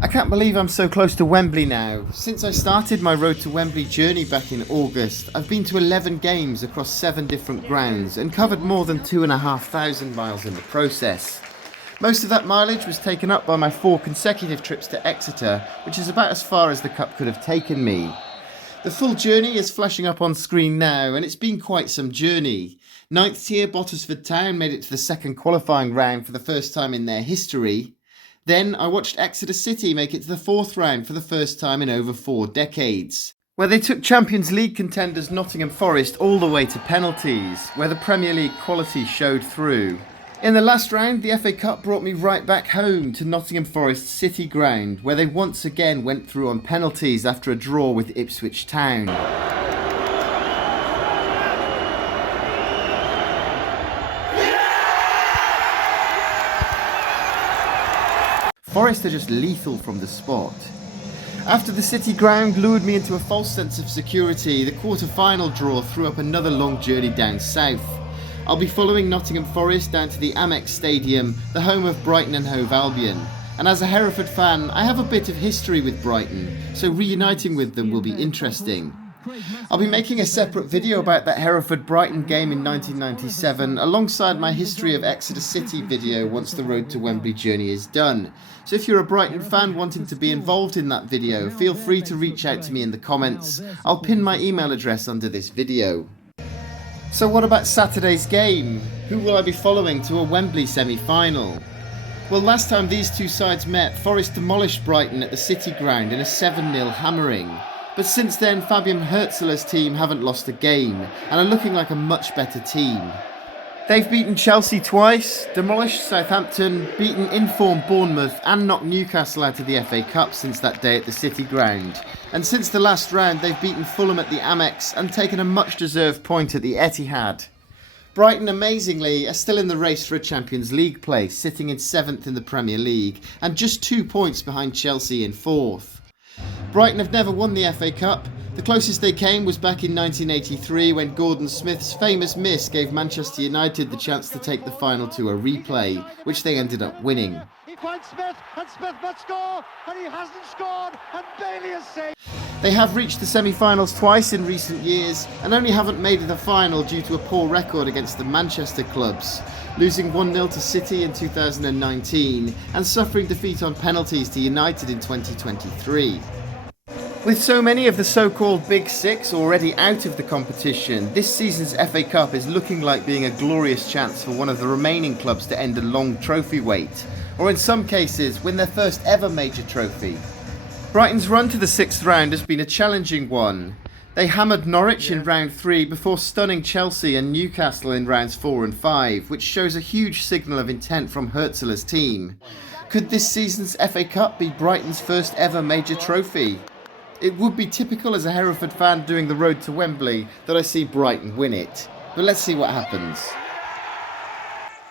I can't believe I'm so close to Wembley now. Since I started my Road to Wembley journey back in August, I've been to 11 games across 7 different grounds and covered more than 2,500 miles in the process. Most of that mileage was taken up by my 4 consecutive trips to Exeter, which is about as far as the Cup could have taken me. The full journey is flashing up on screen now, and it's been quite some journey. 9th tier Bottisford Town made it to the second qualifying round for the first time in their history. Then I watched Exeter City make it to the 4th round for the first time in over 4 decades, where they took Champions League contenders Nottingham Forest all the way to penalties, where the Premier League quality showed through. In the last round, the FA Cup brought me right back home to Nottingham Forest City Ground, where they once again went through on penalties after a draw with Ipswich Town. Forest are just lethal from the spot. After the City Ground lured me into a false sense of security, the quarter-final draw threw up another long journey down south. I'll be following Nottingham Forest down to the AmEx Stadium, the home of Brighton and Hove Albion. And as a Hereford fan, I have a bit of history with Brighton, so reuniting with them will be interesting. I'll be making a separate video about that Hereford-Brighton game in 1997 alongside my History of Exeter City video once the Road to Wembley journey is done. So if you're a Brighton fan wanting to be involved in that video, feel free to reach out to me in the comments. I'll pin my email address under this video. So what about Saturday's game? Who will I be following to a Wembley semi-final? Well, last time these two sides met, Forest demolished Brighton at the City Ground in a 7-0 hammering. But since then, Fabian Hürzeler's team haven't lost a game and are looking like a much better team. They've beaten Chelsea twice, demolished Southampton, beaten in-form Bournemouth and knocked Newcastle out of the FA Cup since that day at the City Ground. And since the last round, they've beaten Fulham at the AmEx and taken a much-deserved point at the Etihad. Brighton, amazingly, are still in the race for a Champions League place, sitting in 7th in the Premier League and just 2 points behind Chelsea in 4th. Brighton have never won the FA Cup. The closest they came was back in 1983 when Gordon Smith's famous miss gave Manchester United the chance to take the final to a replay, which they ended up winning. He finds Smith, and Smith must score, and he hasn't scored, and Bailey has saved. They have reached the semi-finals twice in recent years and only haven't made the final due to a poor record against the Manchester clubs, losing 1-0 to City in 2019 and suffering defeat on penalties to United in 2023. With so many of the so-called Big Six already out of the competition, this season's FA Cup is looking like being a glorious chance for one of the remaining clubs to end a long trophy wait, or in some cases win their first ever major trophy. Brighton's run to the 6th round has been a challenging one. They hammered Norwich in round 3 before stunning Chelsea and Newcastle in rounds 4 and 5, which shows a huge signal of intent from Hürzeler's team. Could this season's FA Cup be Brighton's first ever major trophy? It would be typical as a Hereford fan doing the road to Wembley that I see Brighton win it. But let's see what happens.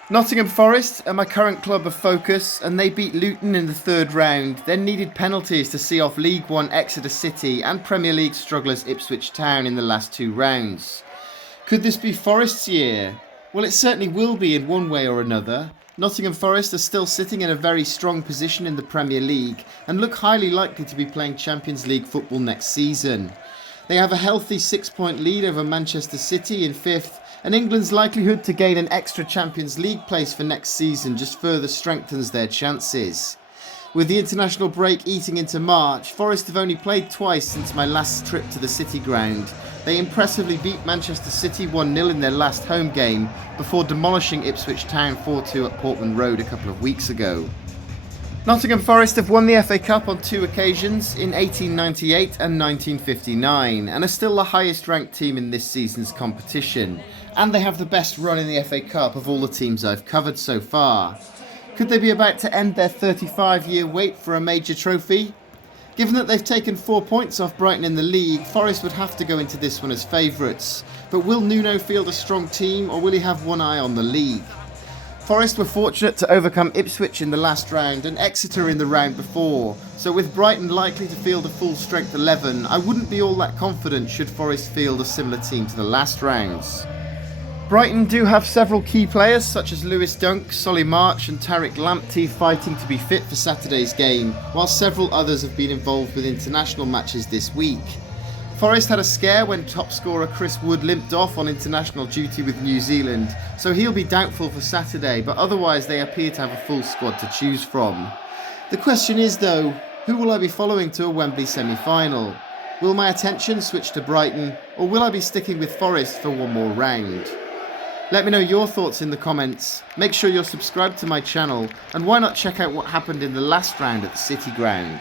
Nottingham Forest are my current club of focus, and they beat Luton in the 3rd round, then needed penalties to see off League One Exeter City and Premier League strugglers Ipswich Town in the last 2 rounds. Could this be Forest's year? Well, it certainly will be in one way or another. Nottingham Forest are still sitting in a very strong position in the Premier League and look highly likely to be playing Champions League football next season. They have a healthy 6-point lead over Manchester City in 5th, and England's likelihood to gain an extra Champions League place for next season just further strengthens their chances. With the international break eating into March, Forest have only played twice since my last trip to the City Ground. They impressively beat Manchester City 1-0 in their last home game before demolishing Ipswich Town 4-2 at Portman Road a couple of weeks ago. Nottingham Forest have won the FA Cup on 2 occasions, in 1898 and 1959, and are still the highest ranked team in this season's competition. And they have the best run in the FA Cup of all the teams I've covered so far. Could they be about to end their 35-year wait for a major trophy? Given that they've taken 4 points off Brighton in the league, Forest would have to go into this one as favourites. But will Nuno field a strong team, or will he have one eye on the league? Forest were fortunate to overcome Ipswich in the last round and Exeter in the round before, so with Brighton likely to field a full strength 11, I wouldn't be all that confident should Forest field a similar team to the last rounds. Brighton do have several key players such as Lewis Dunk, Solly March and Tariq Lamptey fighting to be fit for Saturday's game, while several others have been involved with international matches this week. Forest had a scare when top scorer Chris Wood limped off on international duty with New Zealand, so he'll be doubtful for Saturday, but otherwise they appear to have a full squad to choose from. The question is though, who will I be following to a Wembley semi-final? Will my attention switch to Brighton, or will I be sticking with Forest for one more round? Let me know your thoughts in the comments, make sure you're subscribed to my channel, and why not check out what happened in the last round at the City Ground.